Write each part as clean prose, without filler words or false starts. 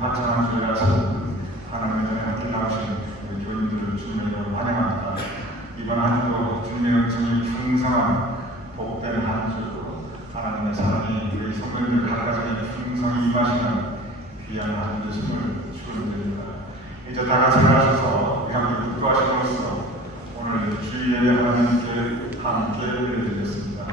화창한 주일 아침 하나님의 전에 함께 나오신 우리 교인들을 주님으로 환영합니다. 이번 한 주도 주님의 은총이 풍성한 복된 한 주, 하나님의 사랑이 우리 성도님들 각각에게 풍성히 임하시는 귀한 한 주심을 축원드립니다. 이제 다 같이 나가셔서 우리 함께 묵도하심으로써 오늘 주일 예배 하나님께 함께 올려드리겠습니다.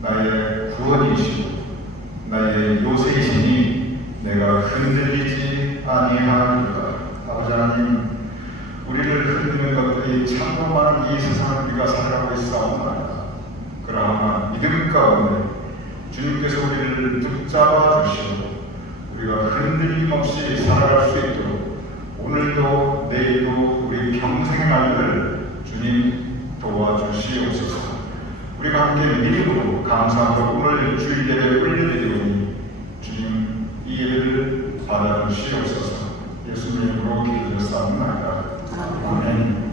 나의 구원이시고 나의 요새이시니 내가 흔들리지 아니하리로다. 아버지 하나님, 우리를 흔드는 것들이 참으로 많은 이 세상을 우리가 살아가고 있사옵나이다. 그러나 믿음 가운데 주님께서 우리를 붙잡아 주시고 우리가 흔들림 없이 살아갈 수 있도록 오늘도 내일도 우리 평생의 날들을 주님 도와주시옵소서. 우리가 함께 믿음으로 감사하고 오늘 주일 예배를 올려드리오니 주님 이 예배를 받아주시옵소서. 예수님 이름으로 기도드렸사옵나이다. 아멘.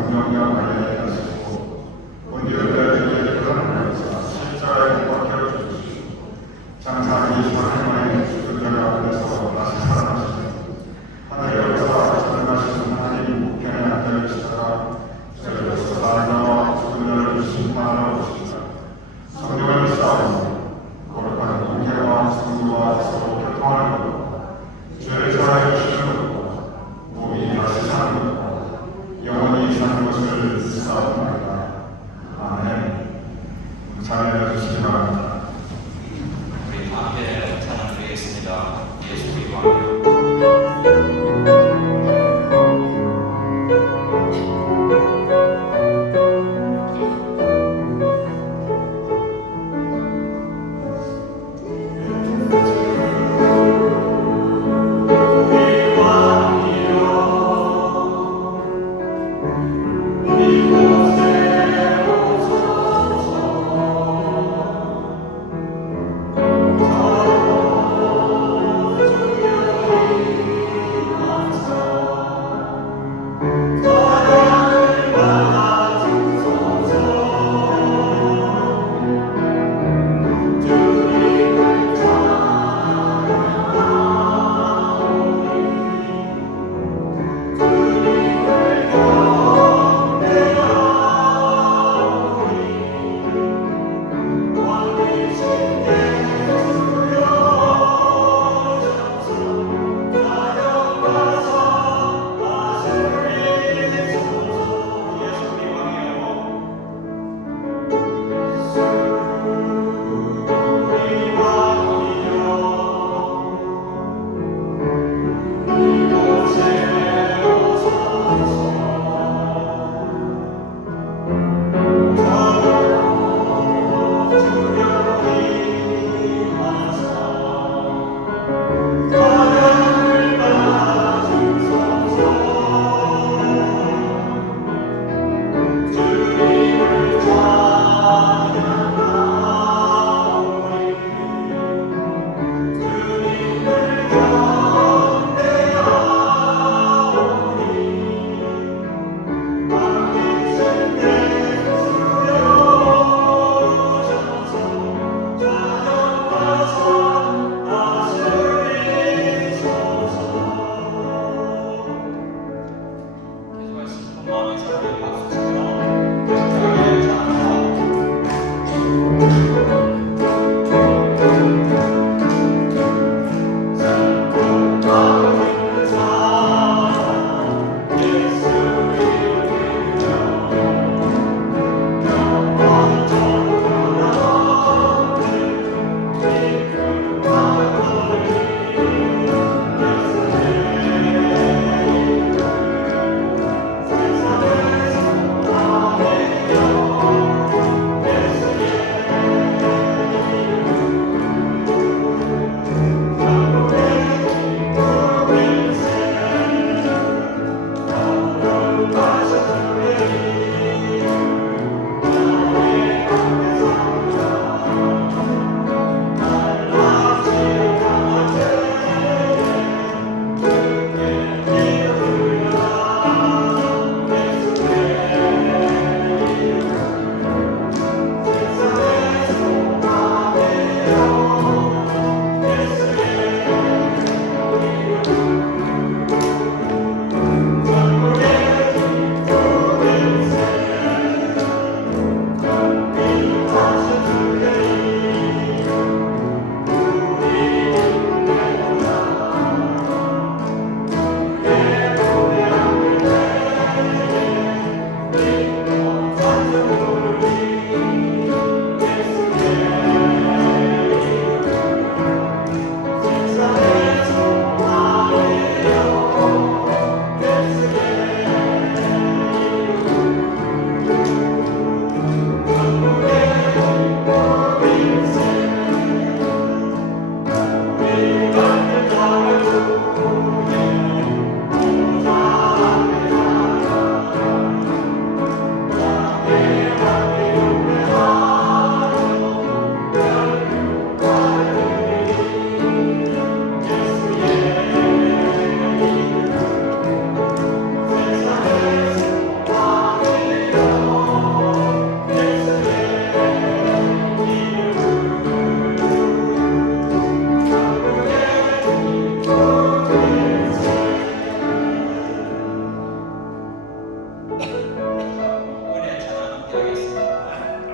운명과 관련해 하시고 본디오들에게 그런 십자가에 못 박혀 주시고 장사하기 사랑만의 죽은 앞에서 다시 살아나시고 하늘에서 전능하신 하나님 우편에 앉아계시다가 저희로서 나라와 죽은 심판하러 오시다. 성령을 쌓으시고 거룩한 공회와 성도와 서로 교통하는 것, 죄를 사하여 주시는 것, 몸이 다시 사는 것, 영원히 사는 것을 쌓옵나이다. 아멘. 찬양해 주시기 바랍니다. 우리 함께 찬양 드리겠습니다. 예수 기도합니다. 은혜 찬양 함께 하겠습니다.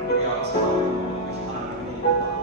우리가 살아오는 모든 것이 하나님의 은혜입니다.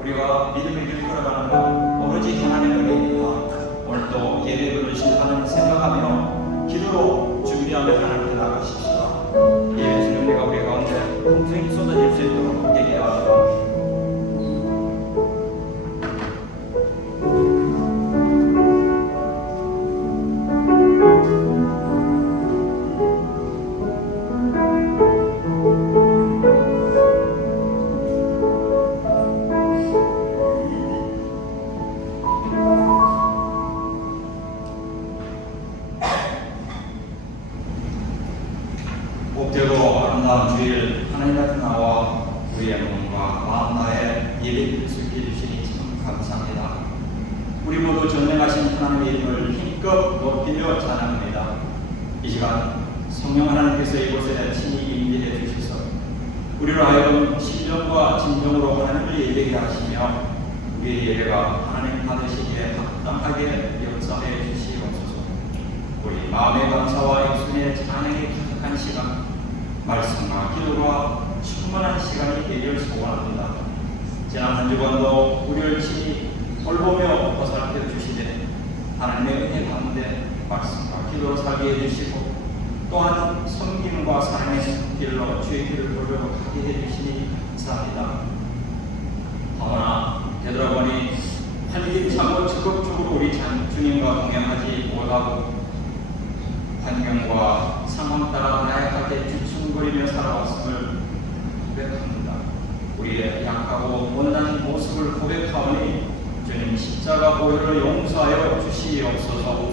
우리가 믿음의 길 걸어가는 것 오로지 하나님의 은혜입니다. 오늘도 예배를 신하는 생각하며 기도로 준비하며 하나님께 나가십시다. 예수의 은혜가 우리 가운데 풍성히 쏟아질 수 있도록 되게 하옵소서. 복되고 아름다운 주일 하나님 앞에 나와 우리의 몸과 마음 다해 예배를 드리게 주시니 참 감사합니다. 우리 모두 전능하신 하나님의 이름을 힘껏 높이며 찬양합니다. 이 시간 성령 하나님께서 이곳에 친히 임재해 주셔서 우리로 하여금 신령과 진정으로 하나님을 예배하게 하시며 우리의 예배가 하나님 받으시기에 합당하게 역사해 주시옵소서. 우리 마음의 감사와 육신의 찬양이 가득한 시간 말씀과 기도가 충만한 시간이 되기를 소원합니다. 지난 한 주간도 우리를 친히 돌보며 보살펴 주시되 하나님의 은혜 가운데 말씀과 기도로 살게 해주시고 또한 섬김과 사랑의 길로 주의 길을 돌려가게 해주시니 감사합니다. 더구나 되돌아보니 활기차고 적극적으로 우리 주님과 동행하지 못하고 환경과 상황 따라 나약하게 주춤거리며 살아왔음을 고백합니다. 우리의 약하고 못난 모습을 고백하오니 주님 십자가 보혈을 용서하여 주시옵소서.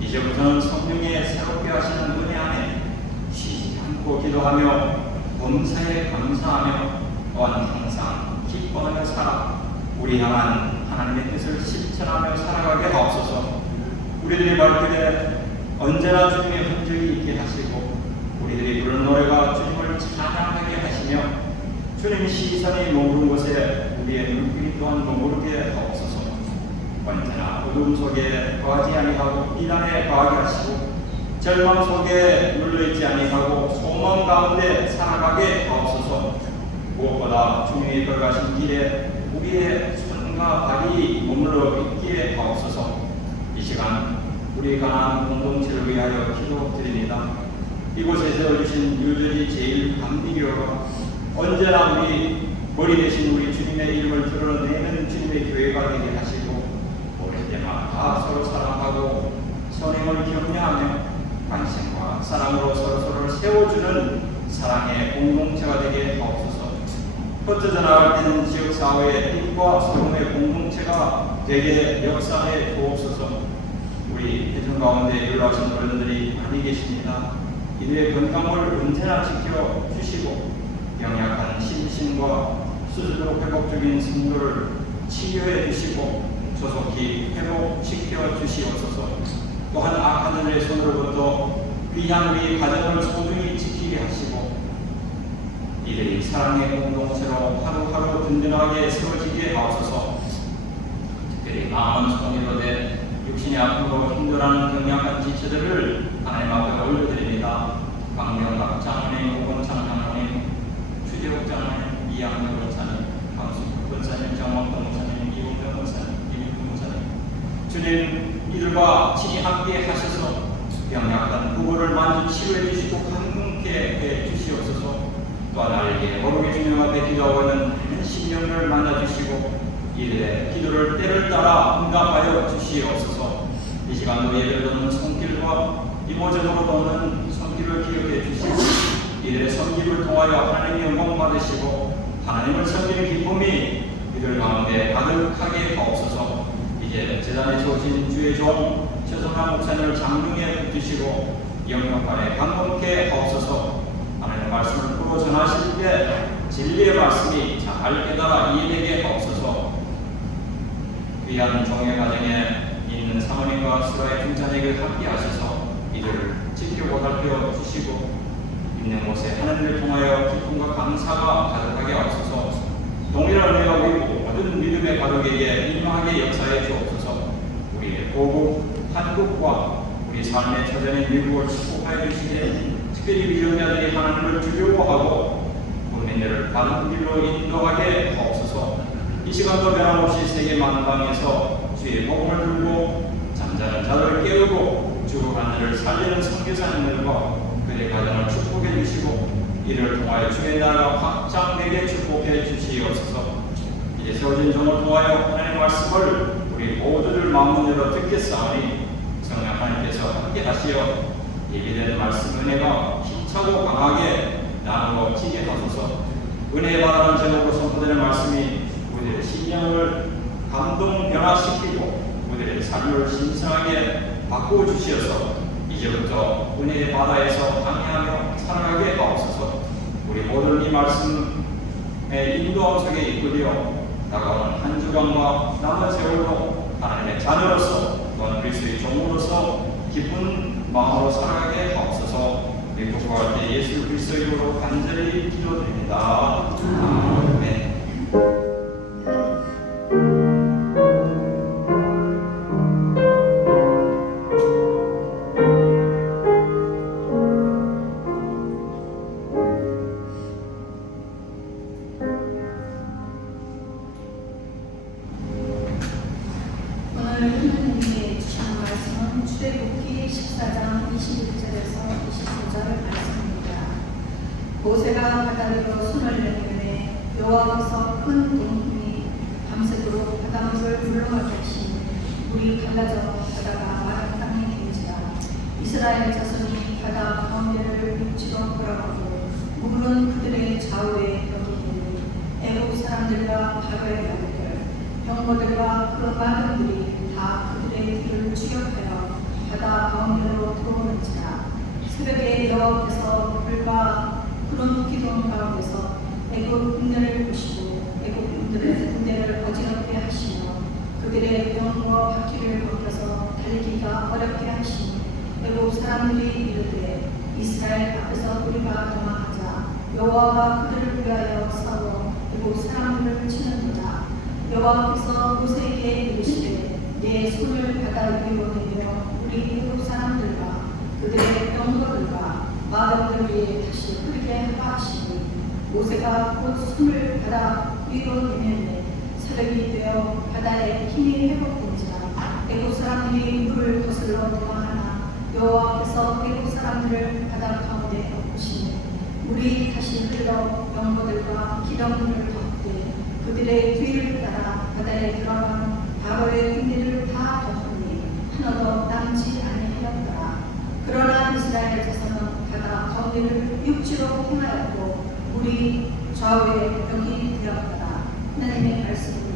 이제부터는 성령의 새롭게 하시는 은혜 안에 쉬지 않고 기도하며 범사에 감사하며 또한 항상 기뻐하며 살아 우리 향한 하나님의 뜻을 실천하며 살아가게 하옵소서. 우리들의 발길에 언제나 주님의 흔적이 있게 하시고 우리들이 부르는 노래가 주님을 찬양하게 하시며 주님 시선이 머무른 곳에 우리의 눈길이 또한 머무르게 하옵소서. 언제나 어둠 속에 거하지 아니하고 비난에 거하게 하시고 절망 속에 눌러있지 아니하고 소망 가운데 살아가게 하옵소서. 무엇보다 주님이 걸어가신 길에 우리의 손과 발이 머물러 있기에 하옵소서. 이 시간 우리 가나안 공동체를 위하여 기도드립니다. 이곳에 세워주신 유저리 제일 감리교가 언제나 우리 머리 대신 우리 주님의 이름을 드러내는 주님의 교회가 되게 하시고 오랜 때마다 서로 사랑하고 선행을 격려하며 관심과 사랑으로 서로서로를 세워주는 사랑의 공동체가 되게 하옵소서. 흩어져 나갈 때는 지역사회의 힘과 소금의 공동체가 되게 역사해 주옵소서. 우리 대중 가운데 연락하신 어른들이 많이 계십니다. 이들의 건강을 언제나 지켜주시고 영약한 심신과 스스로 회복적인 성도를 치유해 주시고 조속히 회복시켜 주시옵소서. 또한 악한 자의 손으로부터 귀한 우리 가정을 소중히 지키게 하시고 이들이 사랑의 공동체로 하루하루 든든하게 세워지게 하옵소서. 특별히 마음은 손이로 돼 육신의 아픔으로 힘들어하는 경약한 지체들을 하나님 앞에 올려드립니다. 강명박 장로님, 오건창 장로님, 추재욱 장로님, 이양렬 권사님, 강수국 권사님, 정원동 권사님, 이용경 권사님, 이민국 권사님, 주님 이들과 친히 함께 하셔서 병약한 부부를 만져 치유해 주시고 강건케 해 주시옵소서. 또한 알게 어록의 주님 앞에 기도하고 있는 많은 심령을 만나주시고 이들의 기도를 때를 따라 응답하여 주시옵소서. 이 시간도 예배를 돕는 손길과 이모전으로 돕는 손길을 기억해 주시고 이들의 섬김을 통하여 하나님의 영광 받으시고 하나님을 섬기는 기쁨이 이들 가운데 가득하게 하옵소서. 이제 재단에 세우신 주의 종 최성남 목사님을 장중에 붙이시고 영역간에 강건케 하옵소서. 하나님의 말씀을 풀어 전하실 때 진리의 말씀이 잘 깨달아 이해되게 하옵소서. 귀한 종의 가정에 있는 사모님과 수라의 중자에게 함께 하셔서 이들을 지켜보살펴 주시고 있는 곳에 하나님을 통하여 기쁨과 감사가 가득하게 하옵소서. 동일한 은혜가 우리 모든 믿음의 가족에게 임하게 역사해 주옵소서. 우리의 고국 한국과 우리 삶의 처전인 미국을 축복하여 주시되 특별히 위정자들이 하나님을 두려워하고 국민들을 바른 길로 인도하게 하옵소서. 이 시간도 변함없이 세계 만방에서 주의 복음을 들고 잠자는 자들을 깨우고 죽어간 자를 살리는 선교사님들과 그의 가정을 축복해 주시고 이를 통하여 주의 나라가 확장되게 축복해 주시옵소서. 이제 세워진 종을 통하여 하나님의 말씀을 우리 모두들 마음을 열어 듣겠사오니 성령 하나님께서 함께 하시어 예비된 말씀 은혜가 힘차고 강하게 나누어지게 하소서. 은혜의 바다라는 제목으로 선포되는 말씀이 우리의 신령을 감동 변화시키고 우리의 삶을 신성하게 바꾸어 주시어서 이제부터 은혜의 바다에서 항해하며 살아가게 하옵소서. 우리 모든 이 말씀의 인도함 속에 이끌려 다가오는 한 주간과 남은 세월도 하나님의 자녀로서 또한 그리스도의 종으로서 기쁜 마음으로 살아가게 하옵소서. 미국과 때 예수 그리스도의 이름으로 간절히 기도드립니다. 아멘. 하나님께 주신 말씀은 출애굽기 14장 21절에서 25절 말씀입니다. 모세가 바다 위로 손을 내밀매 여호와께서 큰 동풍이 밤새도록 바닷물을 물러가게 하시니 물이 갈라져 바다가 마른 땅이 된지라. 이스라엘 자손이 바다 가운데를 육지로 돌아가고 물은 그들의 좌우에 여기니 애국 사람들과 바로의 나무들 병거들과 그 마병들이 다 그들의 뒤를 추격하여 바다 가운데로 들어오는지라. 새벽에 여호와께서 불과 구름 기둥 가운데서 애국 군대를 보시고 애국 군대의 군대를 어지럽게 하시며 그들의 병과 바퀴를 벗겨서 달리기가 어렵게 하시니 애국 사람들이 이르되 이스라엘 앞에서 우리가 도망하자. 여호와가 그들을 위하여 싸워 애국 사람들을 치는도다. 여호와께서 모세에게 이르시되 내 손을 바다 위로 내밀어 우리 애국 사람들과 그들의 병거들과 마병들 위에 다시 흐르게 하라 하시니 모세가 곧 손을 바다 위로 내밀매 새벽이 되어 바다에 힘이 회복된지라. 애국 사람들이 물을 거슬러 도망하나 여호와께서 애국 사람들을 바다 가운데 엎으시니 물이 다시 흘러 병거들과 기병들을 덮되 그들의 뒤를 따라 바다에 들어간 바로의 군대를 다 덮으니 하나도 남지 아니하였더라. 그러나 이스라엘 자손은 바다 가운데를 육지로 행하였고 물이 좌우에 벽이 되었더라. 하나님의 말씀입니다.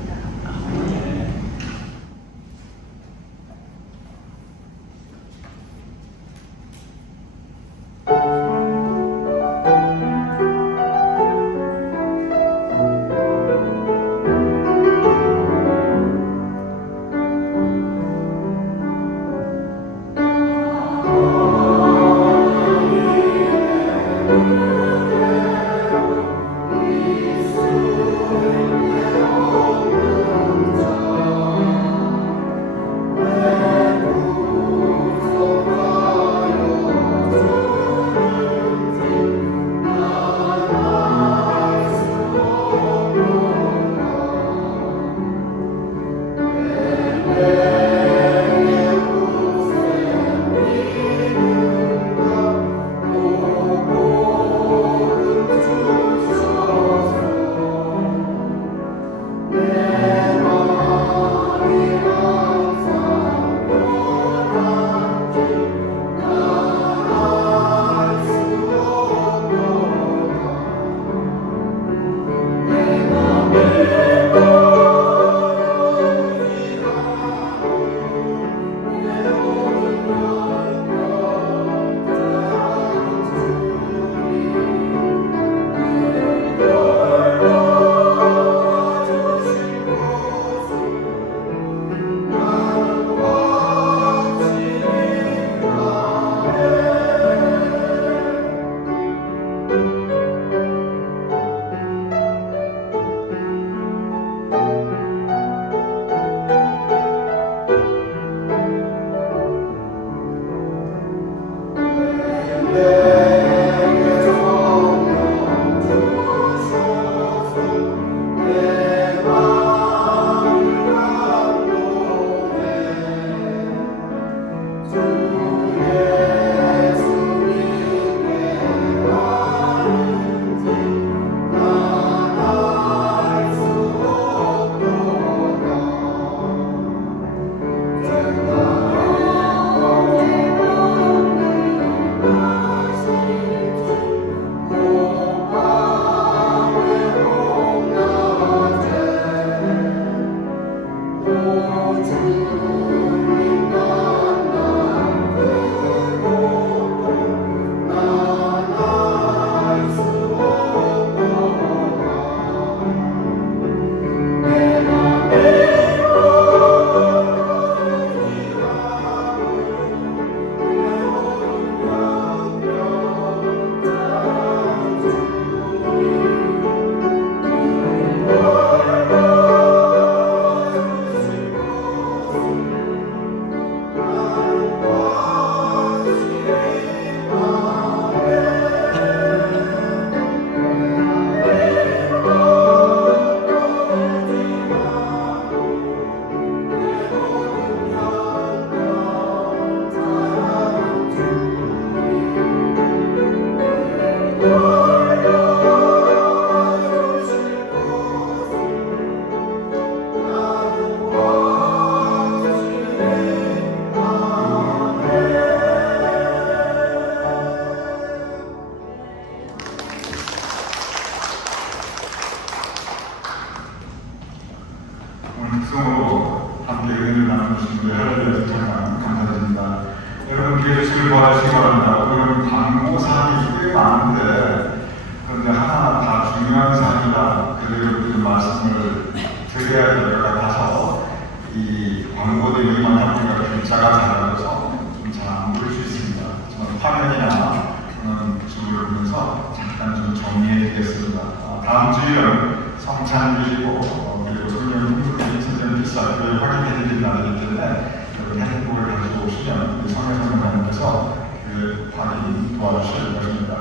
함께 은혜를 나누신 분들 하나님께 정말 감사드립니다. 여러분 기회 주시길 바라시기 바랍니다. 오늘은 광고 사항이 꽤 많은데 그런데 하나하나 다 중요한 사항이라 그대로 그 말씀을 드려야 될 것 같아서 이 광고 내용만 하니까 글자가 작아져서 좀 잘 안 보일 수 있습니다. 저는 화면이나 주를 보면서 잠깐 좀 정리해드리겠습니다. 다음 주일은 성찬일이고 그리고 성령 풍부한 선전 필사를 확인해드리는 날이기 때문에 여러분 핸드폰을 가지고 오시면 성의 성령님께서 그 확인 도와주실 것입니다.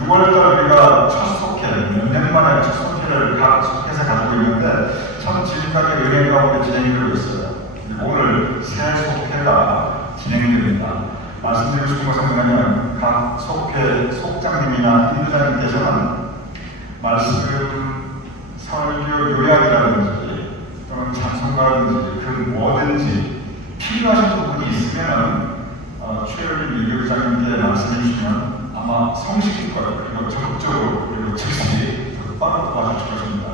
6월달 우리가 첫 속회, 몇 년 만에 첫 속회를 각 속회에서 가지고 있는데 참 지금까지 은혜 가운데 진행되고 있어요. 그리고 오늘 새 속회가 진행됩니다. 말씀드리고 싶은 것은 뭐냐면 각 속회 속장님이나 인도장님께서는 말씀, 설교 요약이라든지 또는 찬송가라든지 그 뭐든지 필요하신 부분이 있으면 최열린 유교장님께 말씀해 주시면 아마 성실과 그리고 적극적으로 그리고 즉시 빠르게 도와주실 것입니다.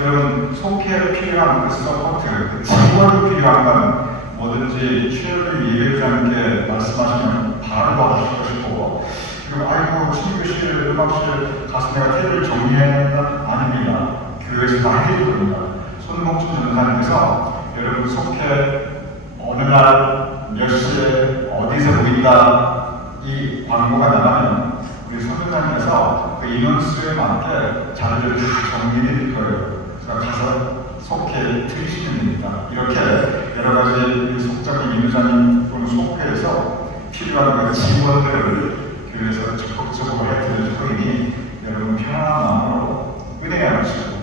여러분 속회에 필요한 그 서포트, 그 지원이 필요한 건 뭐든지 최열린 예배장님께 말씀하시면 바로 도와주실 것이고 그리고 아이고 신교실, 음악실 가서 내가 테이블 정리했다? 아닙니다. 교회에서 다 해드릴 겁니다. 손목준 전사님께서 여러분 속회 어느 날 몇 시에 어디서 보인다 이 광고가 나가면 우리 손전사님께서 그 인원수에 맞게 자료를 다 정리해 드릴 거예요. 그래서 가서 속회 트리시면 됩니다. 이렇게 여러 가지 우리 속장님, 인도자님 또는 속회에서 필요한 그 지원들을 교회에서 적극적으로 해드릴 터이니 여러분 편안한 마음으로 은혜 나누시고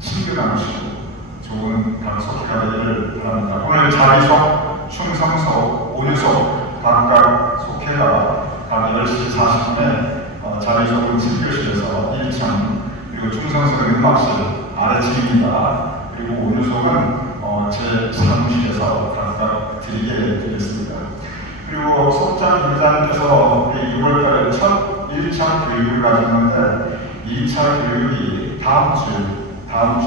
친교 나누시고 좋은 각 속회가 되기를 바랍니다. 오늘 자리속, 충성속, 온유속 각각 속회가 각 10시 40분에 자리속은 친교실에서 1층 그리고 충성속은 음악실 아래층입니다. 그리고 온유속은 제 사무실에서 각각 드리게 되겠습니다. 그리고 속장 기자님께서 6월달에 첫 1차 교육을 가졌는데 2차 교육이 다음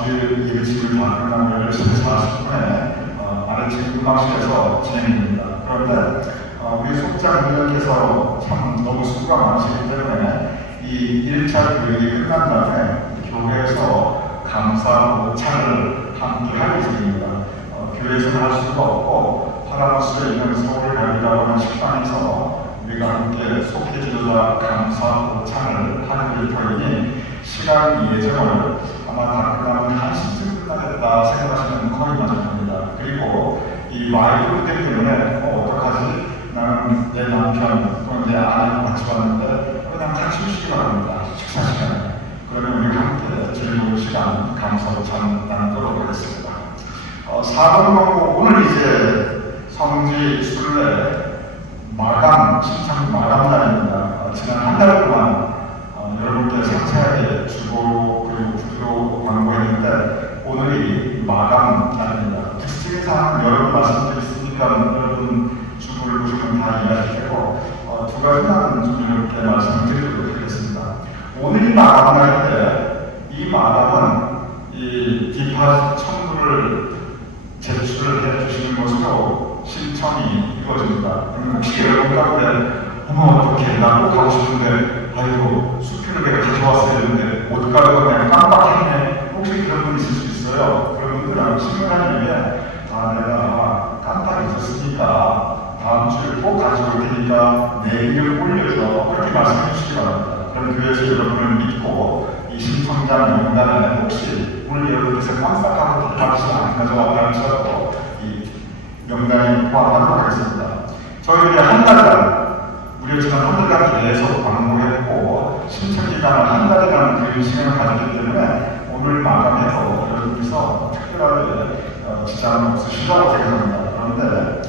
주 예배식을 다 끝나고 10시 40분에 아래층 음악실에서 진행됩니다. 그런데 우리 속장 기자님께서 참 너무 수고가 많으시기 때문에 이 1차 교육이 끝난 다음에 교회에서 감사 모차를 함께 할 예정입니다. 교회에서는 할 수가 없고 파라마스에 있는 서울가리라고 하는 식당에서 우리가 함께 속회 지도자 감사 모차를 하는 일터이니 시간 예정을 아마 다 끝나면 1시쯤 끝나겠다 생각하시면 거의 맞을 겁니다. 그리고 이 와이드 무대 때문에 어떡하지? 나는 내 남편 또는 내 아내랑 같이 왔는데 그냥 같이 오시기 바랍니다. 식사 시간에. 그러면 우리 함께 즐거운 시간 감사로 참 나누도록 하겠습니다. 4번 광고 오늘 이제 성지 순례 마감 신청 마감 날입니다. 지난 한 달 동안 여러분께 상세하게 주보 그리고 구두로 광고했는데 오늘이 마감 날입니다. 특징상 여러분 말씀드렸으니까 여러분 주보를 보시면 다 이해하실 테고 두 가지만 좀 이렇게 말씀을 드리도록 하겠습니다. 오늘이 마감 날인데 이 마감은 이 디파짓 청구를 제출을 해주시는 것으로 신청이 이루어집니다. 혹시 여러분 가운데 어머 어떻게 나 꼭 가고 싶은데 아이고 수표를 내가 가져왔어야 되는데 못 가고 내가 깜빡했네 혹시 그런 분 있을 수 있어요. 그런 분들은 신문하는 게 내가 깜빡 있었으니까 다음 주에 꼭 가져올 테니까 내일을 올려줘 그렇게 말씀해 주시기 바랍니다. 그럼 교회에서 여러분을 믿고 이 신청자 명단에 혹시 오늘 여러분께서 깜빡하고 다시 안 가져왔다는 것도 이 명단에 포함하도록 하겠습니다. 저희들이 한 달간 우리가 지난 한 달간 계속 광고했고 신청 기간을 한 달이라는 그 시간을 가졌기 때문에 오늘 마감해서 여러분께서 특별하게 지장은 없으시다고 생각합니다. 그런데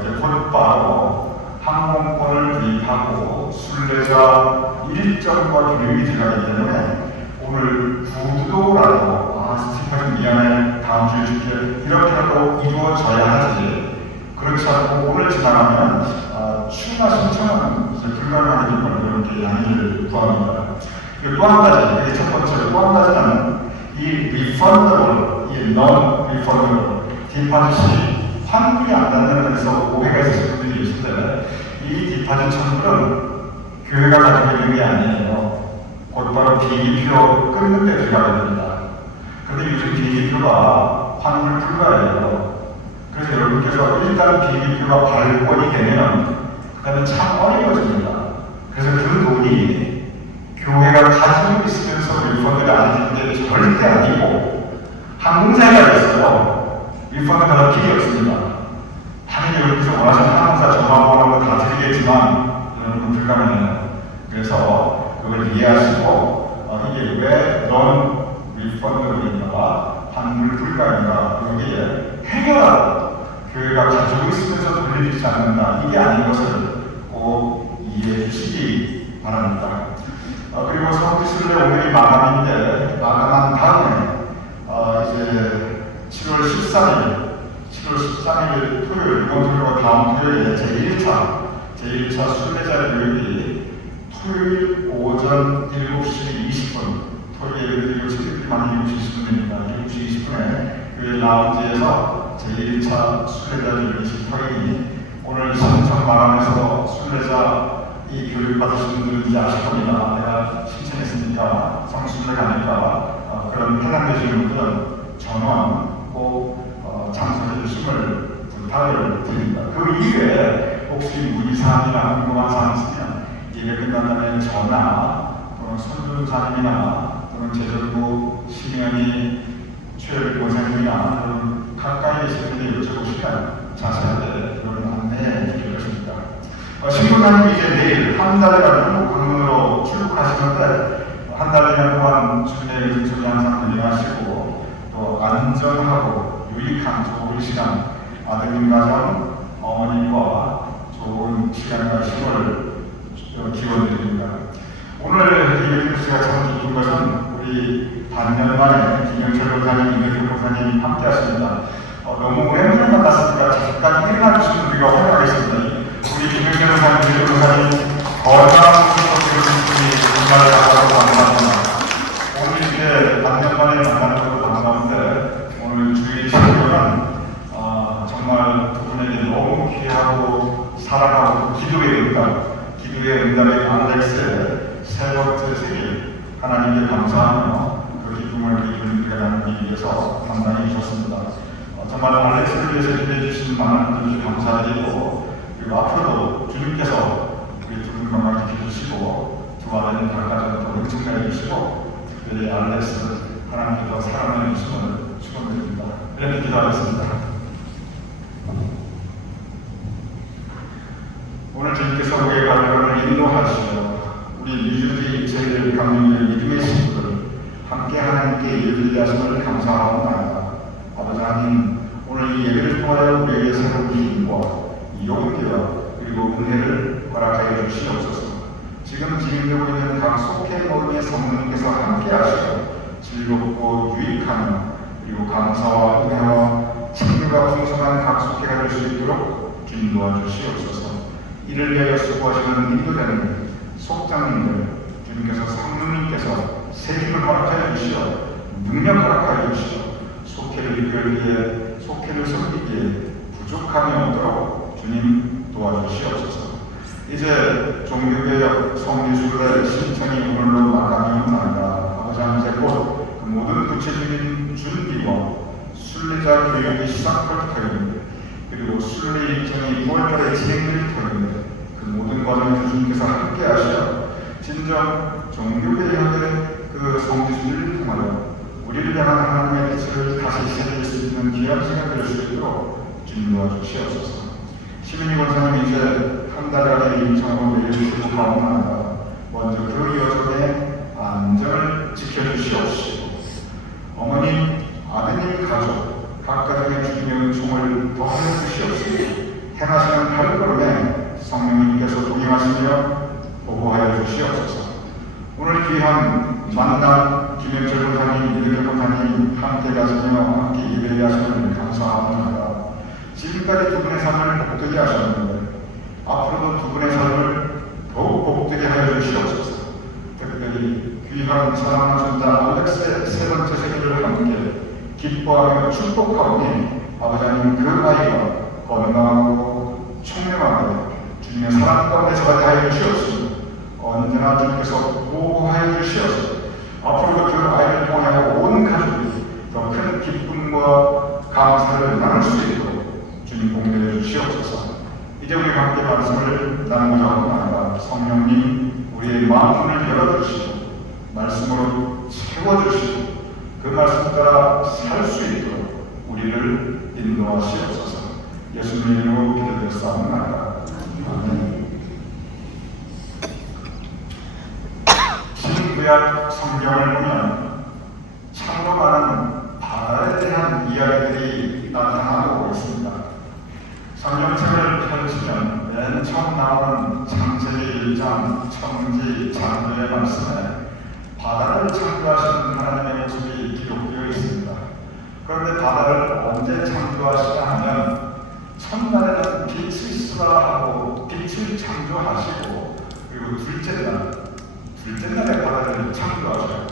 이제 곧바로 항공권을 구입하고 순례자 일정과 교육이 들어가기 때문에 오늘 구도라도 스티커는 미안해 다음 주에 줄게 이렇게라도 이루어져야 하지 그렇지 않고 오늘 지나가면 추가 신청은 이제 불가능하기 때문에 이렇게 양해를 구합니다. 그리고 또 한 가지, 이게 첫 번째로 또 한 가지는 이 refundable, 이 non-refundable 디파짓이 환불이 안 된다는 데서 오해가 있으신 분들이 계신데, 이 디파짓 청구는 교회가 가지고 있는 게 아니에요. 곧바로 비기표 끊는 데 들어가야 됩니다. 그런데 요즘 비기표가 환불 불가예요. 그래서 여러분께서 일단 비기표가 발권이 되면 그 다음에 참 어려워집니다. 그래서 그 돈이 교회가 가지고 있으면서 리펀드가 안 되는 게 절대 아니고, 항공사가 있어요. 리펀드 받을 필요 없습니다. 당연히 여러분께서 원하시는 항공사 전화번호로 다 드리겠지만 여러분 불가능해요. 그래서 그걸 이해하시고 이게 왜 넌 리펀드인가 환불 불가인가, 여기에 해결하라, 교회가 가지고 있으면서 돌려주지 않는다, 이게 아닌 것을 꼭 이해해 주시기 바랍니다. 그리고 성지순례 오늘이 마감인데, 마감한 다음에 이제 7월 13일 토요일, 이번 토요일과 다음 토요일에 제1차 순례자 교육이 토요일 오전 7시 20분, 토요일 그리고 친구들이 많이 7시 20분입니다. 7시 20분에 교회 라운지에서 제1차 순례자 교육이 토요일이, 오늘 신청 마감해서 순례자 이 교육 받으시는 분들은 이제 아실 겁니다. 내가 신청했으니까 성순례 가니까 그런 해당되시는 분들은 전원 꼭 참석해 주심을 부탁을 드립니다. 그 이외에 혹시 문의사항이나 궁금한 사항 있으면 예배 끝난 다음에 전화 또는 손준사님이나 또는 제절부 심연이 최열 고생이나 그런 가까이 계신 분들이 여쭤보시면 자세하게 그런 안내해 드릴 것입니다. 신부님이 이제 내일 한 달간 한국 방문으로 출국하시는데, 한 달간 동안 주님의 은총이 항상 건강하시고 또 안전하고 유익한 좋은 시간, 아드님 가정, 어머님과 좋은 시간과 힘을 기원드립니다. 오늘 이 뉴스가 참 기쁜 것은 우리 반년 만에 김영철 목사님, 이명철 목사님이 함께 하십니다. 너무 오랜만에 만났으니까 잠깐 일어나 주시는 우리가 환영하겠습니다. 우리 김영철 목사님, 이명철 목사님 건강한 분이 정말 나가고 반갑습니다. 오늘 이렇게 반년 만에 만나는 것도 반가운데, 오늘 주일 신경은 정말 두 분에게 너무 귀하고 사랑하고 기도의 응답의 알렉스의 세 번째 생일, 하나님께 감사하며 그 기쁨을 우리가 나누기 위해서 감당해 주셨습니다. 정말 알렉스를 위해서 기도해 주신 많은 분들께 감사드리고, 그리고 앞으로도 주님께서 우리 두 분 건강 지켜주시고 두 아들은 각가정도 응축해 주시고, 특별히 알렉스 하나님께서 사랑해 주심을 축원드립니다. 이렇게 기도하겠습니다. 오늘 주님께서 우리의 가정을 인도하시며 우리 뉴저지 제일 강민의 믿음의 친구들 함께 하나님께 예배드리게 하심을 감사합니다. 아버지 하나님, 오늘 이 예배를 통하여 우리에게 새로운 힘과 용기와 그리고 은혜를 허락하여 주시옵소서. 지금 진행되고 있는 각 속해 모임의 성령님께서 함께 하시고 즐겁고 유익하며 그리고 감사와 은혜와 친구가 풍성한 각 속해가 될 수 있도록 주님 도와주시옵소서. 이를 위하여 수고하시는 인도자님, 속장님들, 주님께서 성령님께서 새 힘을 허락하여 주시어 능력 허락하여 주시어 속해를 이끌기에, 속해를 섬기기에 부족함이 없도록 주님 도와주시옵소서. 이제 종교개혁 성리순례 신청이 오늘로 마감이옵나이다. 아버지 하나님, 곧 그 모든 구체적인 준비와 순례자 교육이 시작할 터인데, 그리고 순례 일정이 9월달에 진행될 터인데, 그 모든 과정을 주님께서 함께 하시어 진정 종교개혁의 그 성지순례를 통하여 우리를 향한 하나님의 뜻을 다시 새길 수 있는 귀한 시간 될 수 있도록 주님 도와주시옵소서. 시민이 권사님, 이제 한 달간의 일정으로 내려주시고 가옵나이다. 먼저 그 여정의 안전을 지켜주시옵시고, 어머님, 아드님 가족, 각 가정의 주님의 은총을 더하여 주시옵시고, 행하시는 발걸음에 성령님께서 동행하시며 보호하여 주시옵소서. 오늘 귀한 만남, 김영철 목사님, 이명철 목사님 함께 가시며 함께 예배하시는 감사합니다. 지금까지 두 분의 삶을 복되게 하셨는데 앞으로도 두 분의 삶을 더욱 복되게 하여 주시옵소서. 특별히 귀한 사랑하는 손자 알렉스의 세 번째 생일을 함께 기뻐하며 축복하오니 아버지 하나님 그 아이가 건강하고 총명하게 주님의 사랑 가운데 저가 하여 주시옵소서. 언제나 주님께서 보호하여 주시옵소서. 앞으로도 그 아이를 통하여 온 가족이 더 큰 기쁨과 감사를 나눌 수 있도록 주님 공유해 주시옵소서. 이제 우리 함께 말씀을 나누고자 합니다. 성령님 우리의 마음을 열어주시고 말씀으로 채워주시고 그 말씀 따라 살 수 있도록 우리를 인도하시옵소서. 예수님 이름으로 기도드렸사옵나이다. 아멘. 신구약 성경을 보면 참으로 많은 바다에 대한 이야기들이 나타나고 있습니다. 성경책을 펼치면 맨 처음 나오는 창세기 1장 청지 창조의 말씀에 바다를 창조하신 하나님의 모습이 기록되어 있습니다. 그런데 바다를 언제 창조하시냐 하면 첫날에는 빛이 있으라 하고 빛을 창조하시고 그리고 둘째 날에 바다를 창조하셔요.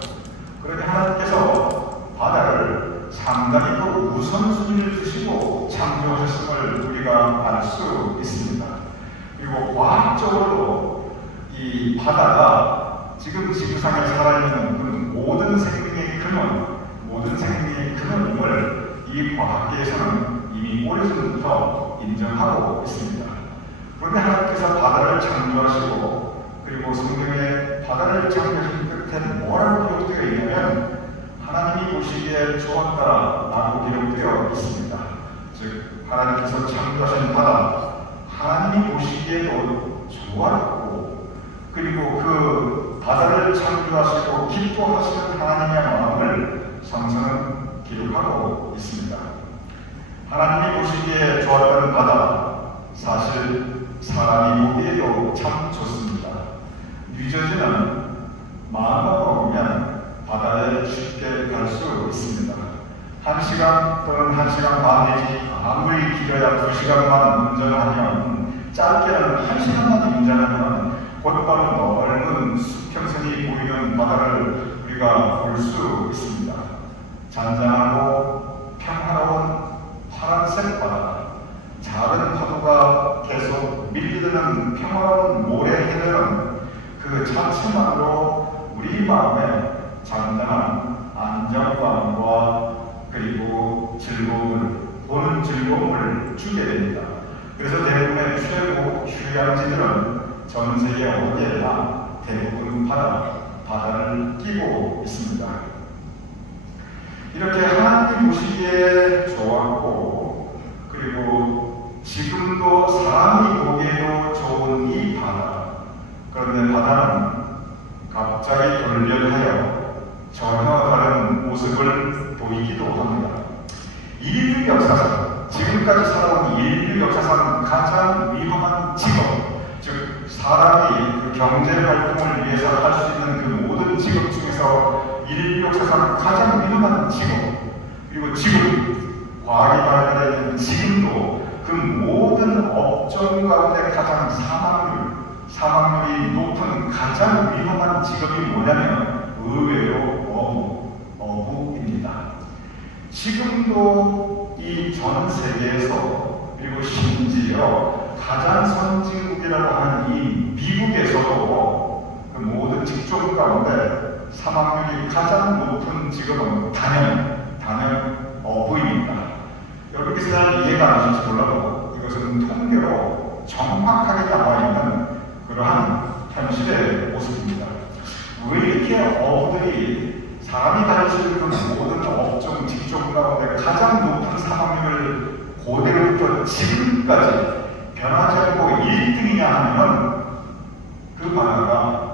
그러니 하나님께서 바다를 상당히 그 우선순위를 주시고 창조하셨음을 우리가 알 수 있습니다. 그리고 과학적으로도 이 바다가 지금 지구상에 살아있는 그 모든 생명의 근원임을 이 과학계에서는 이미 오래전부터 인정하고 있습니다. 그런데 하나님께서 바다를 창조하시고 그리고 성경에 바다를 창조하신 끝에 뭐라고 기록되어 있냐면 하나님이 보시기에 좋았다라고 기록되어 있습니다. 즉 하나님께서 창조하신 바다 하나님이 보시기에도 좋았고 그리고 그 바다를 창조하시고 기뻐하시는 하나님의 마음을 성서는 기록하고 있습니다. 하나님이 보시기에 좋았던 바다 사실 사람이 보기에도 참 좋습니다. 뉴저지는 마음먹어 보면 바다에 쉽게 갈 수 있습니다. 1시간 또는 1시간 반 내지 아무리 길어야 2시간만 운전하면 짧게는 1시간만 운전하면 곧바로 넓은 수평선이 보이는 바다를 우리가 볼 수 있습니다. 잔잔하고 평화로운 파란색 바다, 작은 파도가 계속 밀려드는 평화로운 모래해변은 그 자체만으로 우리 마음에 잔잔한 안정감과 그리고 보는 즐거움을 주게 됩니다. 그래서 대부분의 최고 휴양지들은 전 세계 어디에나 대부분 바다를 끼고 있습니다. 이렇게 하나님 보시기에 좋았고 그리고 지금도 사람이 보기에도 좋은 이 바다, 그런데 바다는 갑자기 돌변하여 전혀 다른 모습을 보이기도 합니다. 인류 역사상, 지금까지 살아온 인류 역사상 가장 위험한 직업, 즉 사람이 그 경제 활동을 위해서 할 수 있는 그 모든 직업 중에서 인류 역사상 가장 위험한 직업, 그리고 지금 과학이 발달되어 있는 지금도 그 모든 업종 가운데 가장 사망률이 높은 가장 위험한 직업이 뭐냐면 의외로 어부입니다. 지금도 이 전 세계에서 그리고 심지어 가장 선진국이라고 하는 이 미국에서도 그 모든 직종 가운데 사망률이 가장 높은 직업은 단연 어부입니다. 여러분께서 이해가 안 되실지 몰라도 이것은 통계로 정확하게 나와 있는 그러한 현실의 모습입니다. 왜 이렇게 어부들이 사람이 다닐 수 있는 그 모든 업종, 직종 가운데 가장 높은 사망률을 고대로부터 지금까지 변하지 않고 1등이냐 하면 그 바다가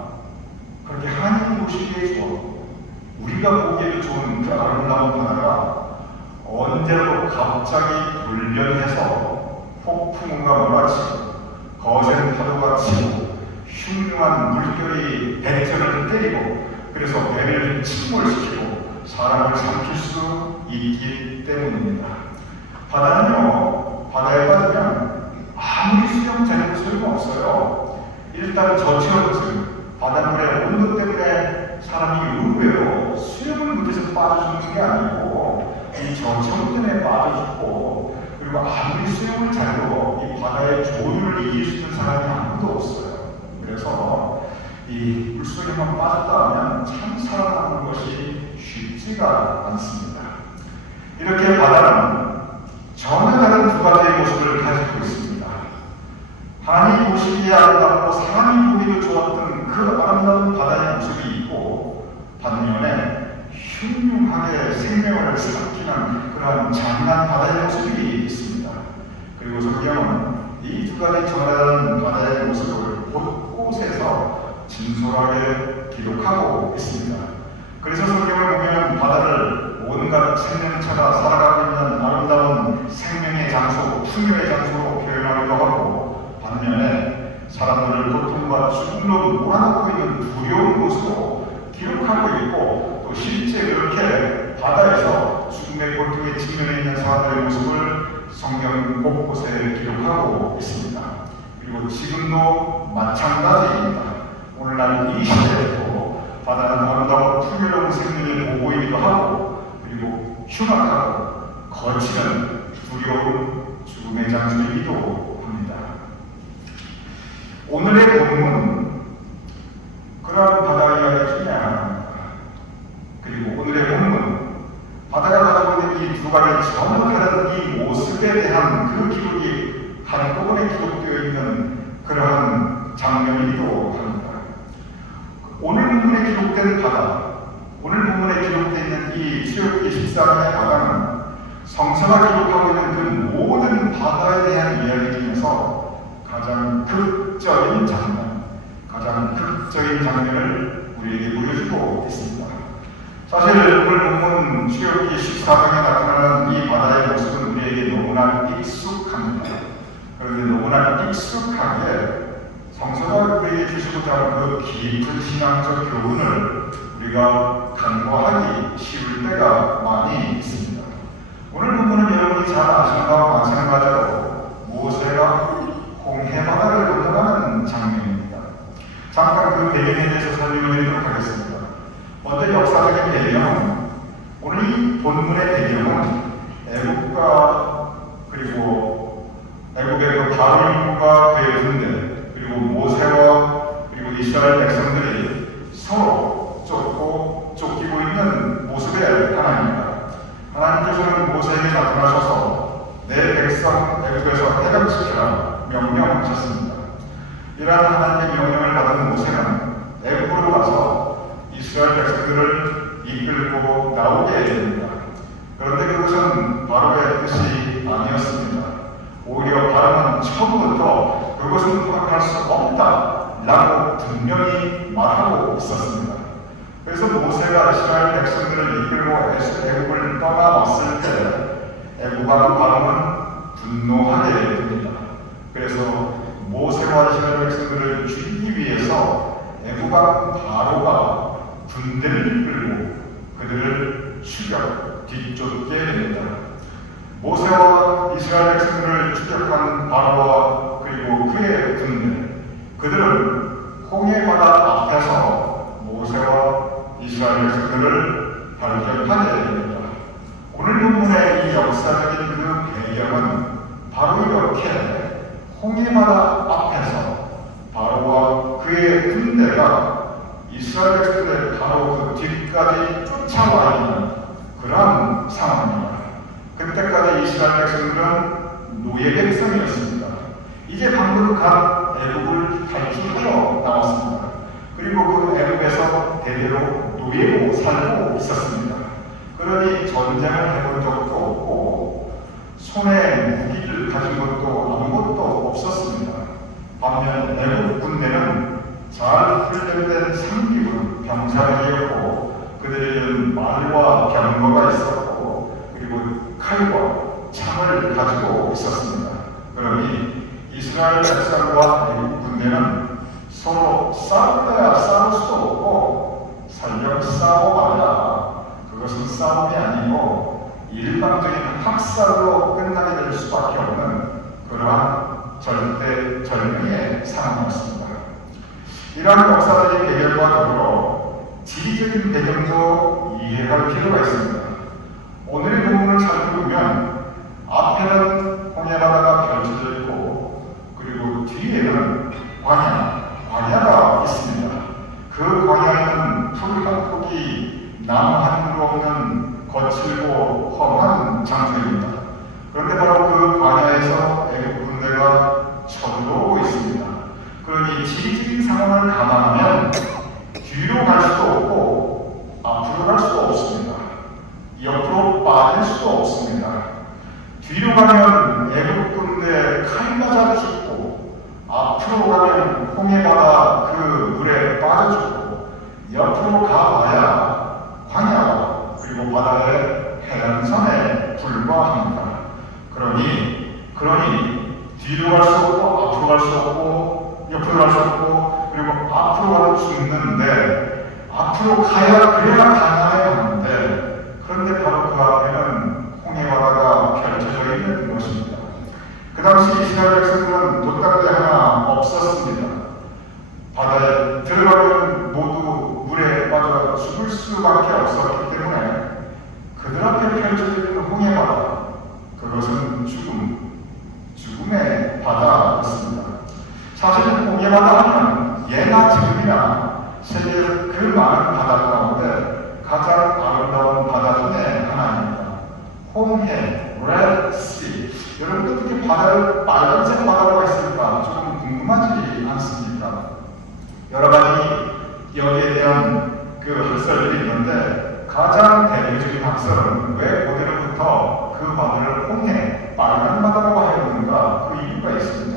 그렇게 하나님 보시기에 좋았고 우리가 보기에도 좋은 그 아름다운 바다가 언제라도 갑자기 돌변해서 폭풍우가 몰아치고 거센 파도가 치고 흉흉한 물결이 배틀을 때리고 그래서 배를 침몰시키고 사람을 삼킬 수 있기 때문입니다. 바다는요, 바다에 빠지면 아무리 수영장에도 소용없어요. 일단 저체온증, 바닷물의 온도 때문에 사람이 의외로 수영을 못해서 빠져 죽는 게 아니고 이 저체온 때문에 빠져 죽고 그리고 아무리 수영을 잘해도 이 바다의 조류를 이길 수 있는 사람이 아무도 없어요. 그래서 이 물속에만 빠졌다 하면 참 살아남는 것이 쉽지가 않습니다. 이렇게 바다는 전혀 다른 두 가지의 모습을 가지고 있습니다. 하나님이 보시기에 아름답고 사람이 보기도 좋았던 그 아름다운 바다의 모습이 있고, 반면에 흉흉하게 생명을 삼키는 그러한 잔인한 바다의 모습이 있습니다. 그리고 성경은 이 두 가지 전하는 바다의 모습을 곳곳에서 진솔하게 기록하고 있습니다. 그래서 성경을 보면 바다를 온갖 생명체가 살아가고 있는 아름다운 생명의 장소, 풍요의 장소로 표현하기도 하고, 반면에 사람들을 고통과 죽음으로 몰아넣고 있는 두려운 모습으로 기록하고 있고, 또 실제 그렇게 바다에서 죽음의 고통에 직면해 있는 사람들의 모습을 성경 곳곳에 기록하고 있습니다. 그리고 지금도 마찬가지입니다. 오늘날 이 시대에도 바다는 아름다운 풍요로운 생명을 보고이기도 하고, 그리고 흉악하고 거칠은 두려운 죽음의 장소이기도 합니다. 오늘의 본문은 그러한 바다 이야기 중에 하나입니다. 그리고 오늘의 본문은 바다가 가지고 있는 이 두 가지 전혀 다른 이 모습에 대한 그 기록이 한꺼번에 기록되어 있는 그러한 장면이기도 합니다. 오늘 본문에 기록된 바다, 오늘 본문에 기록되어 있는 이 출애굽기 14장의 바다는 성서가 기록하고 있는 그 모든 바다에 대한 이야기 중에서 가장 극적인 장면, 가장 극적인 장면을 우리에게 보여주고 있습니다. 사실 오늘 본문 출애굽기 14장에 나타나는 이 바다의 모습은 우리에게 너무나 익숙합니다. 그런데 너무나 익숙하게 성서가 우리에게 주시고자 하는 그 깊은 신앙적 교훈을 우리가 간과하기 쉬울 때가 많이 있습니다. 오늘 본문은 여러분이 잘 아시는 것과 마찬가지로 모세가 홍해바다를 건너가는 장면입니다. 잠깐 그 배경에 대해서 설명을 드리도록 하겠습니다. 먼저 역사적인 배경은, 오늘 이 본문의 배경은 애국과 그리고 애국의 그 바로 인구가 그의 군대, 그리고 모세와 그리고 이스라엘 백성들이 서로 쫓기고 있는 모습의 하나입니다. 하나님께서는 모세에게 나타나셔서 내 백성 애국에서 해방시키라 명령하셨습니다. 이러한 하나님의 명령을 받은 모세는 애국으로 가서 이스라엘 백성들을 이끌고 나오게 됩니다. 그런데 그것은 바로의 뜻이 아니었습니다. 오히려 바로는 처음부터 그것은 허락할 수 없다라고 분명히 말하고 있었습니다. 그래서 모세가 이스라엘 백성들을 이끌고 애국을 떠나왔을 때 애국왕 바로는 분노하게 됩니다. 그래서 모세와 이스라엘 백성들을 죽이기 위해서 애국왕 바로가 군대를 이끌고 그들을 추격, 뒤쫓게 됩니다. 모세와 이스라엘 백성들을 추격한 바로와 그리고 그의 군대, 그들은 홍해바다 앞에서 모세와 이스라엘 백성들을 발견하게 됩니다. 오늘 본문의 이 역사적인 그 배경은 바로 이렇게 홍해바다 앞에서 바로와 그의 군대가 이스라엘 백성들의 바로 그 뒤까지 쫓아와 있는 그런 상황입니다. 그때까지 이스라엘 백성들은 노예 백성이었습니다. 이제 방금 간 애국을 탈출하여 나왔습니다. 그리고 그 애국에서 대대로 노예로 살고 있었습니다. 그러니 전쟁을 해본 적도 없고 손에 무기를 가진 것도 아무것도 없었습니다. 반면 애국 군대는 잘 훈련된 상기군 병사들이었고, 그들에게는 말과 병거가 있었고, 그리고 칼과 창을 가지고 있었습니다. 그러니 이스라엘 백성과 애국 군대는 서로 싸워야 싸울 수도 없고, 설령 싸워봐야 그것은 싸움이 아니고 일방적인 학살로 끝나게 될 수밖에 없는 그러한 절대절명의 상황이었습니다. 이러한 역사적인 배경과 더불어 지리적인 배경도 이해할 필요가 있습니다. 오늘의 본문을 살펴보면 앞에는 광야가 있습니다. 그 광야에는 풀 한 폭이 나무 한 그루 없는 거칠고 험한 장소입니다. 그런데 바로 그 광야에서 애국 군대가 쳐들어오고 있습니다. 그러니 지리적인 상황을 감안하면 뒤로 갈 수도 없고 앞으로 갈 수도 없습니다. 옆으로 빠질 수도 없습니다. 뒤로 가면 애국 군대 칼 맞아 죽고 앞으로 가면 홍해바다 그 물에 빠져 죽고 옆으로 가봐야 광야와 그리고 바다의 해안선에 불과합니다. 그러니 뒤로 갈 수 없고 앞으로 갈 수 없고 옆으로 갈 수 없고 그리고 앞으로 가도 죽는데 앞으로 가야 그래야 가나야 하는데 그런데 바로 그 앞에는 홍해바다가 펼쳐져 있는 것입니다. 그 당시 이스라엘 백성들은 돛담배 하나 없었습니다. 바다에 들어가면 모두 물에 빠져 죽을 수밖에 없었기 때문에 그들 앞에 펼쳐져 있는 홍해바다 그것은 죽음의 바다였습니다. 사실 홍해바다 하면 예나 지금이나 세계에서 그 많은 바다 가운데 가장 아름다운 바다 중에 하나입니다. 홍해, 레드씨. 여러분도 어떻게 바다를 빨간색 바다로 했을까 조금 궁금하지 않습니까? 여러 가지 여기에 대한 그 학설들이 있는데 가장 대표적인 학설은 왜 고대로부터 그 바다를 홍해, 빨간 바다라고 하였는가 그 이유가 있습니다.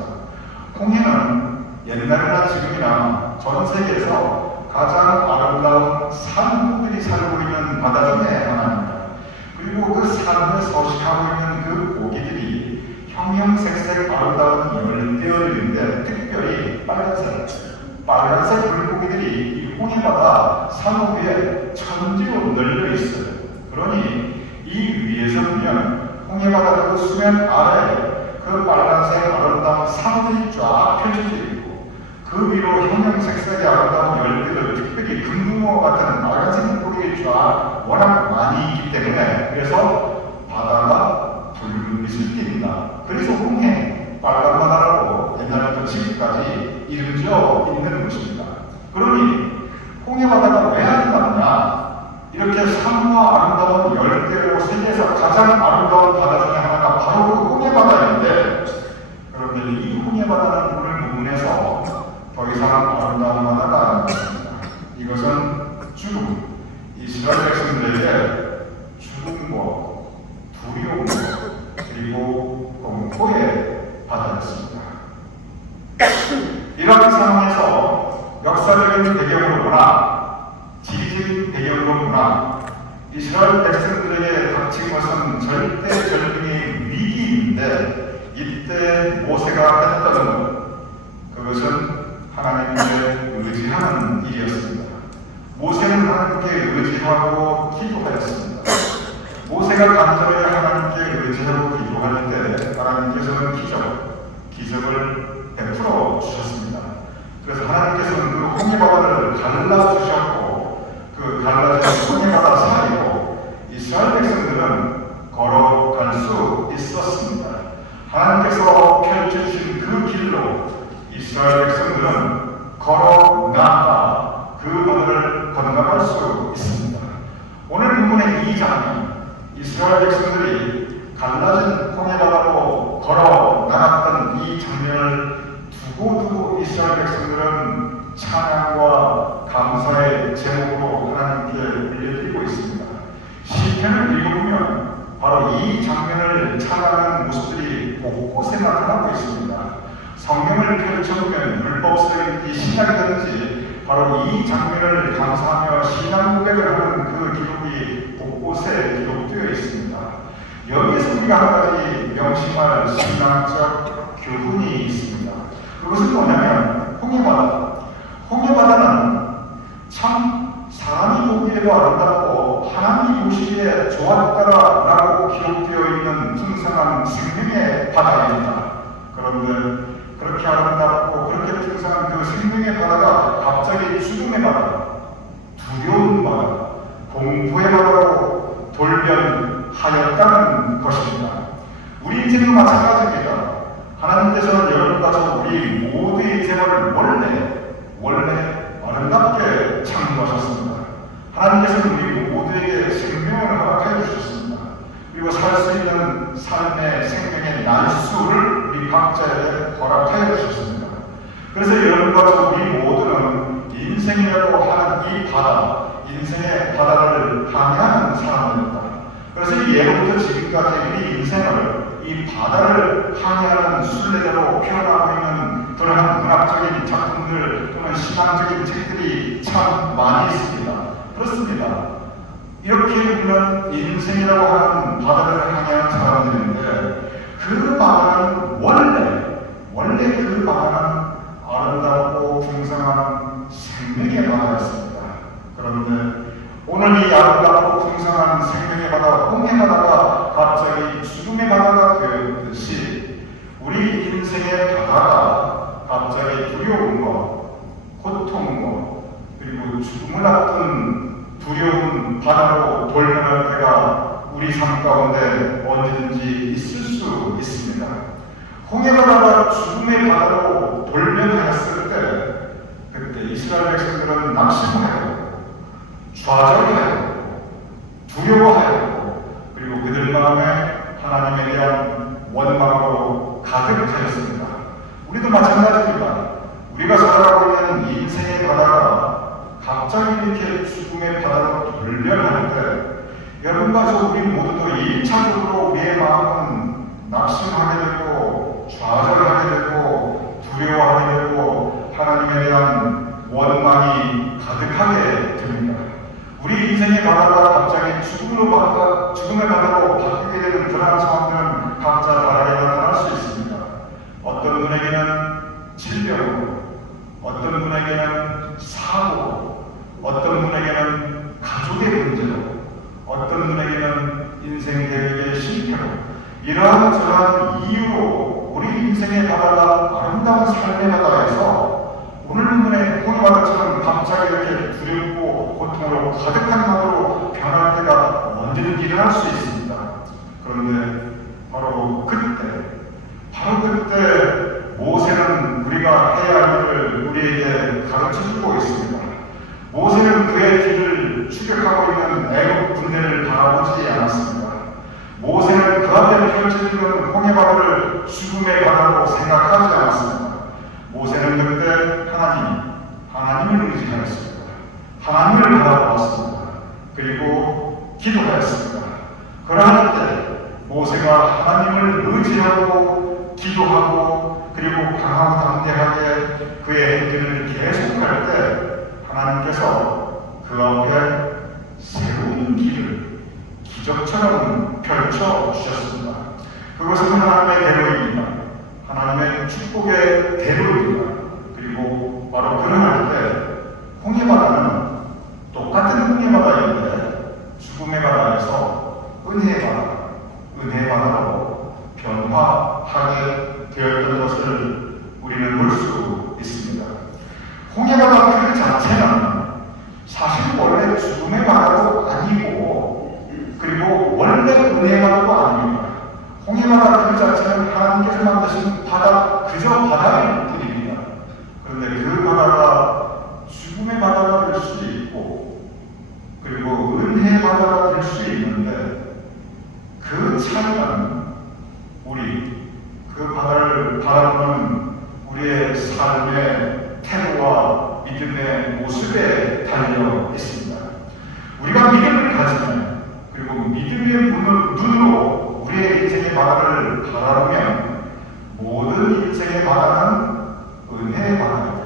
홍해는 옛날이나 지금이나 전 세계에서 가장 아름다운 산호들이 살고 있는 바다 중에 하나입니다. 그리고 그 산호에 서식하고 있는 그 고기들이 형형색색 아름다운 열대어류인데 특별히 빨간색 물고기들이 이 홍해바다 산호 위에 천지로 널려 있어요. 그러니 이 위에서 보면 홍해바다 그 수면 아래에 그 빨간색 아름다운 산호들이 쫙 펼쳐져 있고 그 위로 형형색색의 아름다운 열대들 특별히 금붕어 같은 빨간색 물고기들이 쫙 워낙 많이 있기 때문에 그래서 바다가 붉은 빛을 띈다. 그래서 홍해, 빨간 바다라고 옛날부터 지금까지 이름지어 있는 것입니다. 그러니 홍해바다가 왜 아름답냐? 이렇게 산호와 아름다운 열대로 세계에서 가장 아름다운 바다 중에 하나가 바로 그 홍해바다인데 그런데 이 홍해바다는 물을 무문해서 더 이상 아름다운 바다가 아닙니다. 이것은 죽음, 이스라엘 백성들에게 죽음과 두려움 그리고 공포의 바다였습니다. 이런 상황에서 역사적인 배경으로 보나 지리적인 배경으로 보나 이스라엘 백성들에게 닥친 것은 절대절명의 위기인데 이때 모세가 했던 것 그것은 하나님께 의지하는 일이었습니다. 모세는 하나님께 의지하고 기도하였습니다. 모세가 간절히 하나님께 의지하고 기도할 때 하나님께서는 기적을 베풀어 주셨습니다. 그래서 하나님께서는 그 홍해바다를 갈라주셨고 그 갈라진 홍해바다 사이로 이스라엘 백성들은 걸어갈 수 있었습니다. 하나님께서 펼쳐주신 그 길로 이스라엘 백성들은 걸어 나가 그 바다를 건너갈 수 있습니다. 오늘 본문의 이 장면, 이스라엘 백성들이 갈라진 홍해바다로 걸어 나갔던 이 장면을 두고 이스라엘 백성들은 찬양과 감사의 제목으로 하나님께 올려드리고 있습니다. 시편을 읽어보면 바로 이 장면을 찬양하는 모습들이 곳곳에 나타나고 있습니다. 성경을 펼쳐보면 율법서인지 신약이든지 바로 이 장면을 감사하며 신앙 고백을 하는 그 기록이 곳곳에 기록되어 있습니다. 여기에서 우리가 한 가지 명심할 신앙적 교훈이 있습니다. 그것은 뭐냐면 홍해바다는 참 사람이 보기에도 아름답고 하나님이 보시기에 좋았다라고 기록되어 있는 풍성한 생명의 바다입니다. 그런데 그렇게 아름답고 그렇게 풍성한 그 생명의 바다가 갑자기 죽음의 바다, 두려운 바다, 공포의 바다로 돌변하였다는 것입니다. 우리 인생도 마찬가지입니다. 하나님께서는 여러분과 저 우리 이 모두의 인생을 원래 아름답게 창조하셨습니다. 하나님께서는 우리 모두에게 생명을 허락해 주셨습니다. 그리고 살 수 있는 삶의 생명의 날수를 우리 각자에게 허락해 주셨습니다. 그래서 여러분과 저 우리 모두는 인생이라고 하는 이 바다, 인생의 바다를 항해하는 사람입니다. 그래서 이 예로부터 지금까지 우리 인생을 이 바다를 항해하는 순례자로 표현하고 있는 그러한 문학적인 작품들 또는 신앙적인 책들이 참 많이 있습니다. 그렇습니다. 이렇게 우리는 인생이라고 하는 바다를 항해하는 사람들인데 그 바다는 원래 그 바다는 아름답고 풍성한 생명의 바다였습니다. 그런데 오늘 이 아름답고 풍성한 생명의 바다, 홍해 바다가 갑자기 죽음의 바다가 되었듯이 우리 인생의 바다가 갑자기 두려움과 고통과 그리고 죽음을 앞둔 두려운 바다로 돌변할 때가 우리 삶 가운데 언제든지 있을 수 있습니다. 홍해 바다가 죽음의 바다로 돌변하였을 때 그때 이스라엘 백성들은 낙심하였고 좌절하였고 두려워하였고 그리고 그들 마음에 하나님에 대한 원망으로 가득하였습니다. 우리도 마찬가지입니다. 우리가 살아가고 있는 인생의 바다가 갑자기 이렇게 죽음의 바다로 돌변할 때 여러분과 저 우리 모두도 1차적으로 우리의 마음은 낙심하게 되고 좌절하게 되고 두려워하게 되고 하나님에 대한 원망이 가득하게 됩니다. 우리 인생의 바다가 갑자기 죽음의 바다로 바뀌게 되는 그러한 상황들은 각자 다르게 나타날 수 있습니다. 어떤 분에게는 질병으로, 어떤 분에게는 사고로, 어떤 분에게는 가족의 문제로, 어떤 분에게는 인생 계획의 실패로 이러한 저러한 이유로 우리 인생의 바다가 아름다운 삶의 바다에서 오늘 분의 홍해바다처럼 갑자기 이렇게 두렵고 고통으로 가득한 바다로 변할 때가 언제든지 일어날 수 있습니다. 그런데 바로 그때 모세는 우리가 해야 할 일을 우리에게 가르쳐주고 있습니다. 모세는 그의 뒤를 추격하고 있는 애국 군대를 바라보지 않았습니다. 모세는 그 앞에 펼쳐지는 홍해바다를 죽음의 바다로 생각하지 않았습니다. 모세는 그때 하나님을 의지하였습니다. 하나님을 바라보았습니다. 그리고 기도하였습니다. 그러할 때 모세가 하나님을 의지하고 기도하고 그리고 강하고 담대하게 그의 행진을 계속할 때 하나님께서 그 앞에 새로운 길을 기적처럼 펼쳐 주셨습니다. 그것은 하나님의 대로입니다. 하나님의 축복의 대로입니다. 그리고 바로 그러할 때 홍해바다는 똑같은 홍해바다인데 죽음의 바다에서 은혜의 바다로 변화하게 되었던 것을 우리는 볼 수 있습니다. 홍해바다 그 자체는 사실 원래 죽음의 바다도 아니고 그리고 원래 은혜의 바다도 아닙니다. 홍해바다 그 자체는 하나님께서 만드신 바다, 그저 바다일 뿐입니다. 그런데 그 바다가 죽음의 바다가 될 수도 있고 그리고 은혜의 바다가 될 수 있는데 그 차이는 우리 그 바다를 바라보는 우리의 삶의 태도와 믿음의 모습에 달려 있습니다. 우리가 믿음을 가지면 그리고 믿음의 눈으로 우리의 인생의 바다를 바라보면 모든 인생의 바다는 은혜의 바다입니다.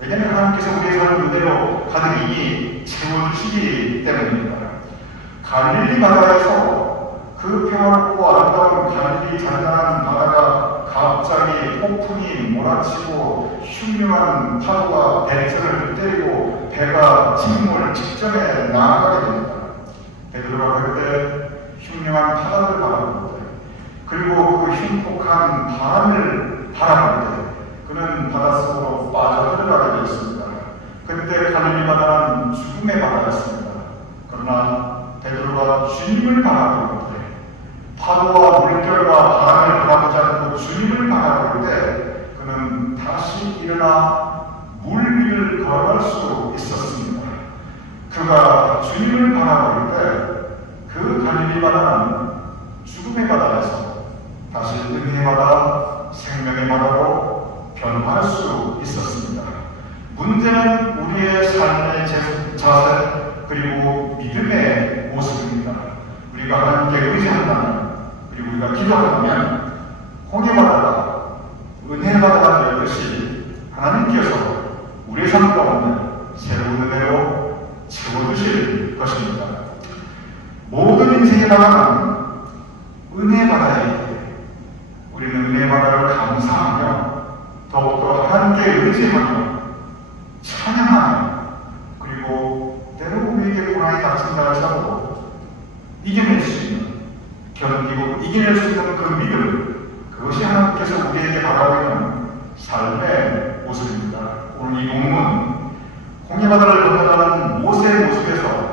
왜냐하면 하나님께서 우리의 삶을 은혜로 가득히 채워주시기 때문입니다. 갈릴리 바다에서 그 평화롭고 아름다운 갈릴리 잔잔한 바다가 갑자기 폭풍이 몰아치고 흉흉한 파도가 배틀을 때리고 배가 침몰 직전에 나아가게 됩니다. 베드로가 그때 흉흉한 바다를 바라볼 때 그리고 그 흉폭한 바람을 바라볼 때 그는 바닷속으로 빠져들어가게 되었습니다. 그때 갈릴리 바다는 죽음의 바다였습니다. 그러나 베드로가 주님을 바라볼 때 파도와 물결과 바람을 바라보지 않고 주님을 바라볼 때 그는 걸어갈 수 있었습니다. 그가 주님을 바라볼 때 그 갈릴리 바다는 죽음의 바다에서 다시 은혜의 바다, 생명의 바다로 변화할 수 있었습니다. 문제는 우리의 삶의 자세 그리고 믿음의 모습입니다. 우리가 하나님께 의지한다면 그리고 우리가 기도한다면 홍해 바다가 은혜의 바다가 되었듯이 하나님께서 우리의 삶 가운데 새로운 은혜로 채워주실 것입니다. 모든 인생의 바다는 은혜의 바다이기에 우리는 은혜의 바다를 감사하며 더욱더 하나님께 의지하며 찬양하며 그리고 때로 우리에게 고난이 닥친다 할지라도 이겨낼 수 있는 견디고 이겨낼 수 있는 그 믿음 그것이 하나님께서 우리에게 바라고 있는 삶의 모습입니다. 오늘 이 본문 홍해바다를 건너가는 모세의 모습에서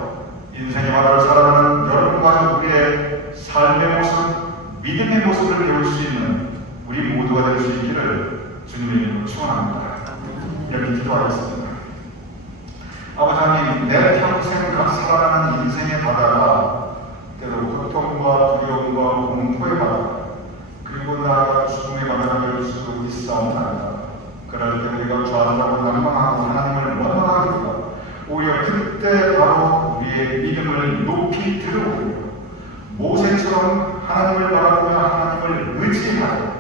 인생의 바다를 살아가는 여러분과 우리의 삶의 모습, 믿음의 모습을 배울 수 있는 우리 모두가 될 수 있기를 주님의 이름으로 축원합니다. 이렇게 기도하겠습니다. 아버지 하나님, 내 평생 살아가는 인생의 바다가 때로 고통과 두려움과 공포의 바다 그리고 나아가 죽음의 바다가 될 수 있사옵나이다. 그럴 때 우리가 좌절하고 낭망하고 하나님을 원망하게 되고 오히려 그때 바로 우리의 믿음을 높이 들어올려 모세처럼 하나님을 바라보며 하나님을 의지하고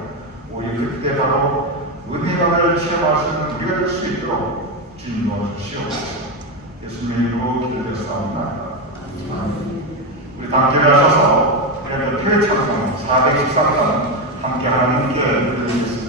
오히려 그때 바로 은혜감을 체험할 수 있는 우리가 될 수 있도록 주님 도와주시옵소서. 예수님의 이름으로 기도드렸사옵나이다. 우리 다 함께 하셔서 그래도 태창성 413번 함께 하나님께 드리겠습니다.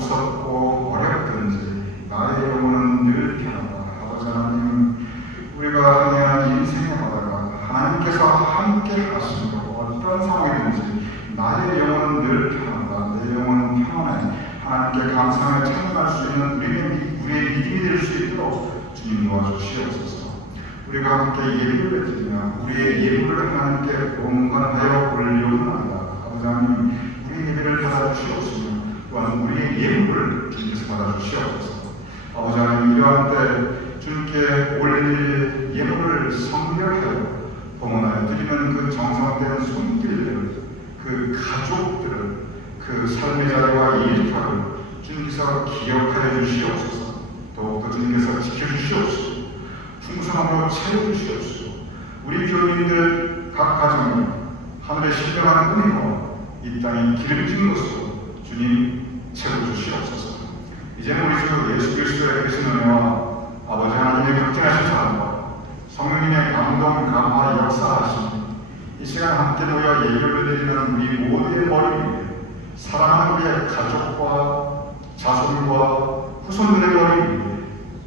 무섭고 어렵든지 나의 영혼은 늘 편하다. 아버지 하나님, 우리가 그냥 인생에 가다가 하나님께서 함께 하시므로 어떤 상황이든지 나의 영혼은 늘 편하다. 내 영혼은 평안해. 하나님께 감사에 참여할 수 있는 우리의 믿음이 될 수 있도록 주님 도와주시옵소서. 우리가 함께 예배를 드리며 우리의 예물을 하나님께 온건하여 올려옵나이다. 아버지 하나님, 우리 예배를 받아주시옵시며 또한 우리의 예물을 주님께서 받아주시옵소서. 아버지 하나님, 이러한 때 주님께 올릴 예물을 성결하여 봉헌하여 드리는 그 정성된 손길들, 그 가족들을, 그 삶의 자리와 일터를 주님께서 기억하여 주시옵소서. 더욱더 주님께서 지켜주시옵소서. 풍성함으로 채워주시옵소서. 우리 교민들 각 가정이 하늘의 신령한 은혜와 이 땅이 기름진 것으로 주님 채워주시옵소서. 이제는 우리 주 예수 그리스도의 크신 은혜와 아버지 하나님의 극진하신 사랑과 성령님의 감동, 감화, 역사하심이 이 시간 함께 모여 예배를 드리는 우리 모두의 머리 위에 사랑하는 우리의 가족과 자손과 후손들의 머리 위에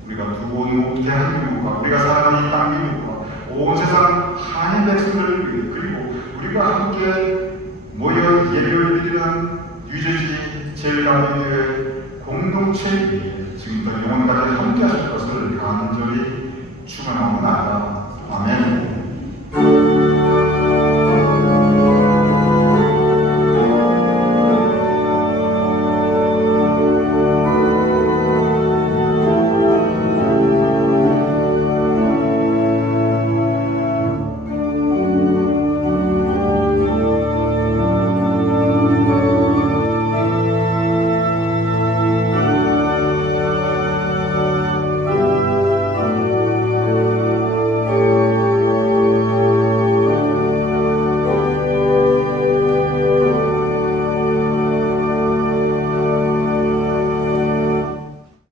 우리가 두고 온 대한민국과 우리가 사랑하는 이 땅 미국과 온 세상 한인 백성들을 위해 그리고 우리가 함께 모여 예배를 드리는 뉴저지 제일감리교회 공동체 위에 지금부터 영원까지 함께 하실 것을 간절히 축원하옵나이다. 아멘.